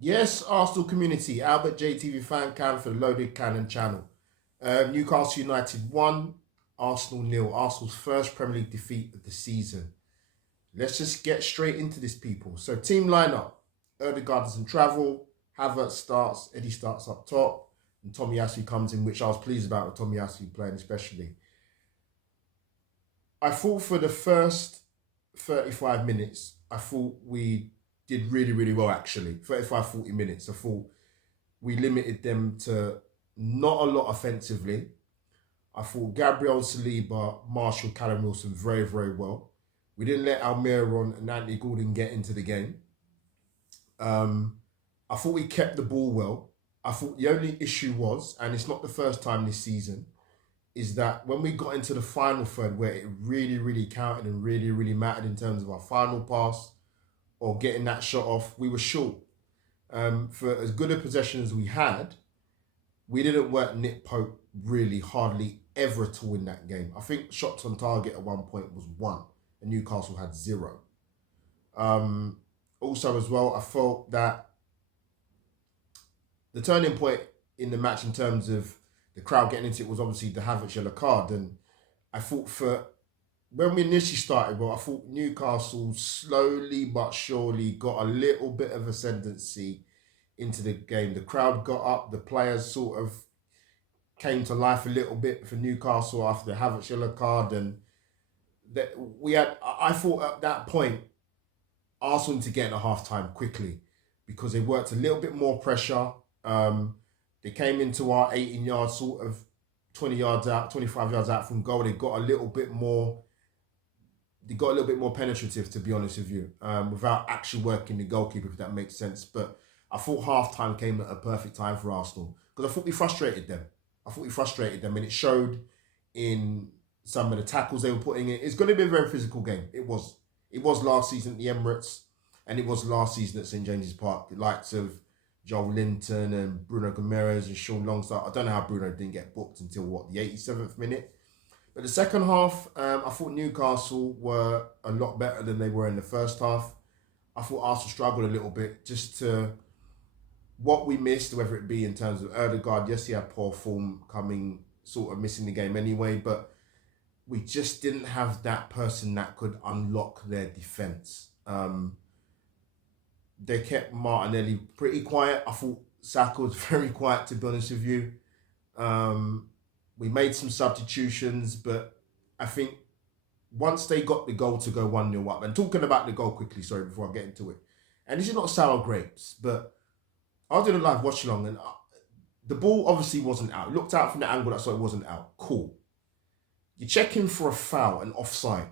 Yes, Arsenal community, Albert JTV fan cam for the Loaded Cannon channel. Newcastle United 1, Arsenal nil. Arsenal's first Premier League defeat of the season. Let's just get straight into this, people. So, team lineup: Odegaard doesn't travel, Havertz starts, Eddie starts up top, and Tomiyasu comes in, which I was pleased about with Tomiyasu playing especially. I thought for the first 35 minutes, I thought we did really, really well actually. 35, 40 minutes. I thought we limited them to not a lot offensively. I thought Gabriel Saliba, Marshall, Callum Wilson very, very well. We didn't let Almiron and Anthony Gordon get into the game. I thought we kept the ball well. I thought the only issue was, and it's not the first time this season, is that when we got into the final third where it really, really counted and really, really mattered in terms of our final pass or getting that shot off, we were short. For as good a possession as we had, we didn't work Nick Pope really hardly ever at all in that game. I think shots on target at one point was 1 and Newcastle had 0. Also as well, I felt that the turning point in the match in terms of the crowd getting into it was obviously the Havertz yellow card. And I thought when we initially started, well, I thought Newcastle slowly but surely got a little bit of ascendancy into the game. The crowd got up, the players sort of came to life a little bit for Newcastle after the Havertz yellow card. And that I thought at that point, Arsenal need to get in a half time quickly because they worked a little bit more pressure. They came into our 18 yards, sort of 20 yards out, 25 yards out from goal. They got a little bit more penetrative, to be honest with you, without actually working the goalkeeper, if that makes sense. But I thought half time came at a perfect time for Arsenal because I thought we frustrated them. And it showed in some of the tackles they were putting in. It's going to be a very physical game. It was last season at the Emirates, and it was last season at St James's Park. The likes of Joel Linton and Bruno Gomes and Sean Longstaff. I don't know how Bruno didn't get booked until the 87th minute. But the second half, I thought Newcastle were a lot better than they were in the first half. I thought Arsenal struggled a little bit just to what we missed, whether it be in terms of Odegaard. Yes, he had poor form coming, sort of missing the game anyway, but we just didn't have that person that could unlock their defence. They kept Martinelli pretty quiet. I thought Saka was very quiet, to be honest with you. We made some substitutions, but I think once they got the goal to go 1-0 up, and talking about the goal quickly, sorry, before I get into it, and this is not sour grapes, but I was doing a live watch along, and the ball obviously wasn't out. It looked out from the angle that saw it wasn't out. Cool. You're checking for a foul and offside.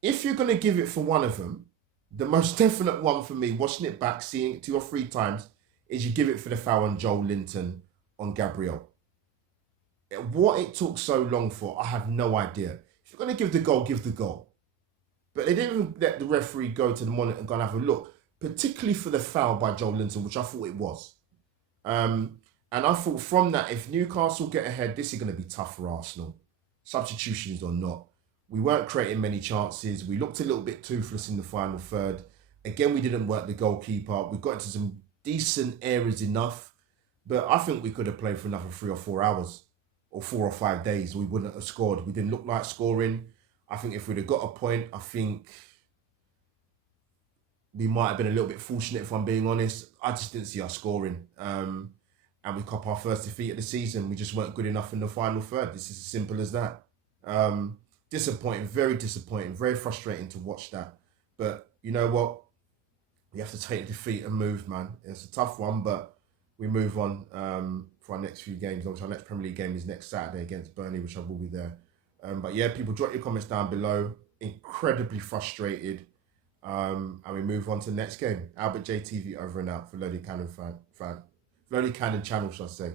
If you're going to give it for one of them, the most definite one for me, watching it back, seeing it 2 or 3 times, is you give it for the foul on Joel Linton on Gabriel. What it took so long for, I have no idea. If you're going to give the goal, give the goal. But they didn't even let the referee go to the monitor and go and have a look, particularly for the foul by Joel Linton, which I thought it was. And I thought from that, if Newcastle get ahead, this is going to be tough for Arsenal. Substitutions or not. We weren't creating many chances. We looked a little bit toothless in the final third. Again, we didn't work the goalkeeper. We got into some decent areas enough, but I think we could have played for another 3 or 4 hours or 4 or 5 days. We wouldn't have scored. We didn't look like scoring. I think if we'd have got a point, I think we might have been a little bit fortunate, if I'm being honest. I just didn't see us scoring. And we cop our first defeat of the season. We just weren't good enough in the final third. This is as simple as that. Disappointing, very frustrating to watch that. But you know what? We have to take defeat and move, man. It's a tough one, but we move on for our next few games. Obviously, our next Premier League game is next Saturday against Burnley, which I will be there. But yeah, people, drop your comments down below. Incredibly frustrated. And we move on to the next game. Albert JTV over and out for Loaded Cannon Loaded Cannon channel, should I say.